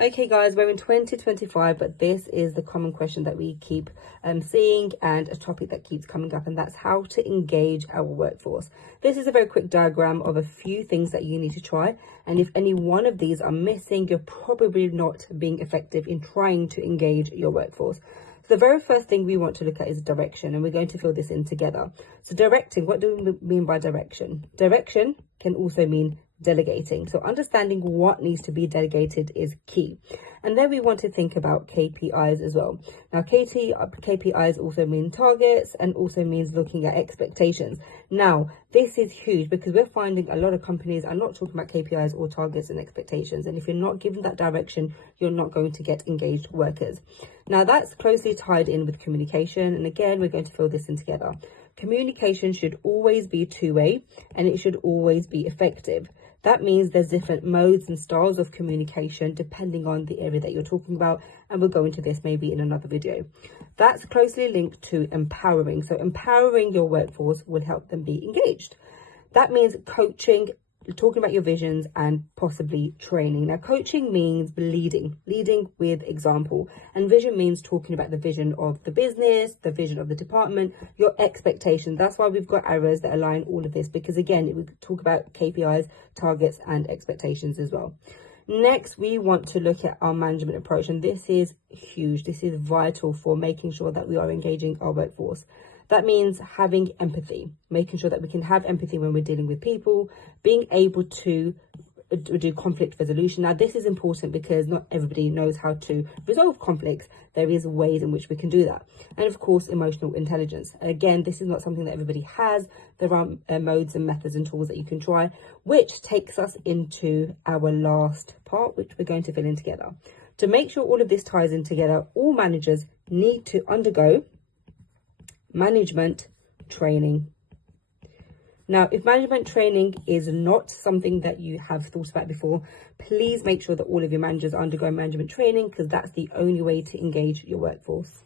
Okay guys, we're in 2025, but this is the common question that we keep seeing, and a topic that keeps coming up, and that's how to engage our workforce. This is a very quick diagram of a few things that you need to try, and if any one of these are missing, you're probably not being effective in trying to engage your workforce. So the very first thing we want to look at is direction, and we're going to fill this in together. So directing, what do we mean by direction? Direction can also mean delegating. So understanding what needs to be delegated is key. And then we want to think about KPIs as well. Now, KPIs also mean targets and also means looking at expectations. Now, this is huge because we're finding a lot of companies are not talking about KPIs or targets and expectations. And if you're not given that direction, you're not going to get engaged workers. Now, that's closely tied in with communication. And again, we're going to fill this in together. Communication should always be two-way, and it should always be effective. That means there's different modes and styles of communication depending on the area that you're talking about, and we'll go into this maybe in another video. That's closely linked to empowering. So empowering your workforce will help them be engaged. That means coaching, talking about your visions, and possibly training. Now, coaching means leading with example, and vision means talking about the vision of the business, the vision of the department, your expectations. That's why we've got arrows that align all of this, because again, we talk about KPIs, targets, and expectations as well. Next, we want to look at our management approach, and this is huge. This is vital for making sure that we are engaging our workforce. That means having empathy, making sure that we can have empathy when we're dealing with people, being able to do conflict resolution. Now, this is important because not everybody knows how to resolve conflicts. There is ways in which we can do that. And of course, emotional intelligence. Again, this is not something that everybody has. There are modes and methods and tools that you can try, which takes us into our last part, which we're going to fill in together. To make sure all of this ties in together, all managers need to undergo management training. Now, if management training is not something that you have thought about before, please make sure that all of your managers undergo management training, because that's the only way to engage your workforce.